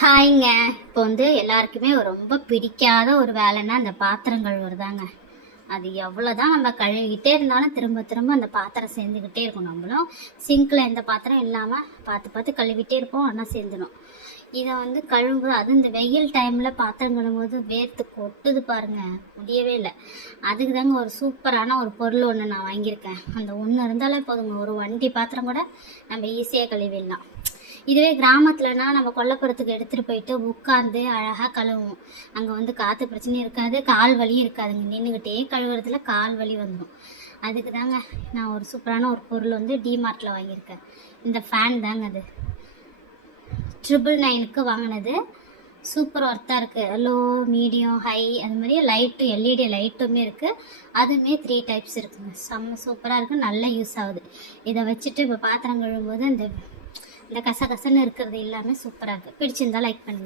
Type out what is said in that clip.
ஹாய்ங்க. இப்போ வந்து எல்லாருக்குமே ரொம்ப பிடிக்காத ஒரு வேலைன்னா அந்த பாத்திரம் கழுவுறதாங்க அது எவ்வளோதான் நம்ம கழுவிக்கிட்டே இருந்தாலும் திரும்ப திரும்ப அந்த பாத்திரம் சேர்ந்துக்கிட்டே இருக்கும். நம்மளும் சிங்கில் எந்த பாத்திரம் இல்லாமல் பார்த்து பார்த்து கழுவிட்டே இருப்போம். ஆனால் சேர்ந்துடும் இதை வந்து கழுவும்போது அது இந்த வெயில் டைமில் பாத்திரம் கழுவும்போது வேர்த்து கொட்டுது பாருங்க. முடியவே இல்லை. அதுக்கு தாங்க ஒரு சூப்பரான ஒரு பொருள் ஒன்று நான் வாங்கியிருக்கேன். அந்த ஒன்று இருந்தாலே போதுங்க. ஒரு வண்டி பாத்திரம் கூட நம்ம ஈஸியாக கழுவிடலாம். இதுவே கிராமத்துலனா நம்ம கொல்லப்புறத்துக்கு எடுத்துகிட்டு போயிட்டு உட்காந்து அழகாக கழுவுவோம். அங்கே வந்து காற்று பிரச்சனையும் இருக்காது கால் வலியும் இருக்காதுங்க. நின்றுக்கிட்டே கழுவுறதுல கால் வலி வந்துடும் அதுக்கு தாங்க நான் ஒரு சூப்பரான ஒரு பொருள் வந்து டிமார்ட்டில் வாங்கியிருக்கேன். இந்த ஃபேன் தாங்க அது. ட்ரிபிள் நைனுக்கு வாங்கினது. சூப்பர் ஒர்த்தாக இருக்குது லோ மீடியம் ஹை அது மாதிரி லைட்டு எல்இடி லைட்டுமே இருக்குது அதுவுமே த்ரீ டைப்ஸ் இருக்குங்க. செம்ம சூப்பராக இருக்குது நல்லா யூஸ் ஆகுது. இதை வச்சுட்டு இப்போ பாத்திரம் கழுவும்போது இந்த இந்த கசகசன்னு இருக்கிறது எல்லாமே சூப்பராக இருக்குது பிடிச்சிருந்தா லைக் பண்ணுங்கள்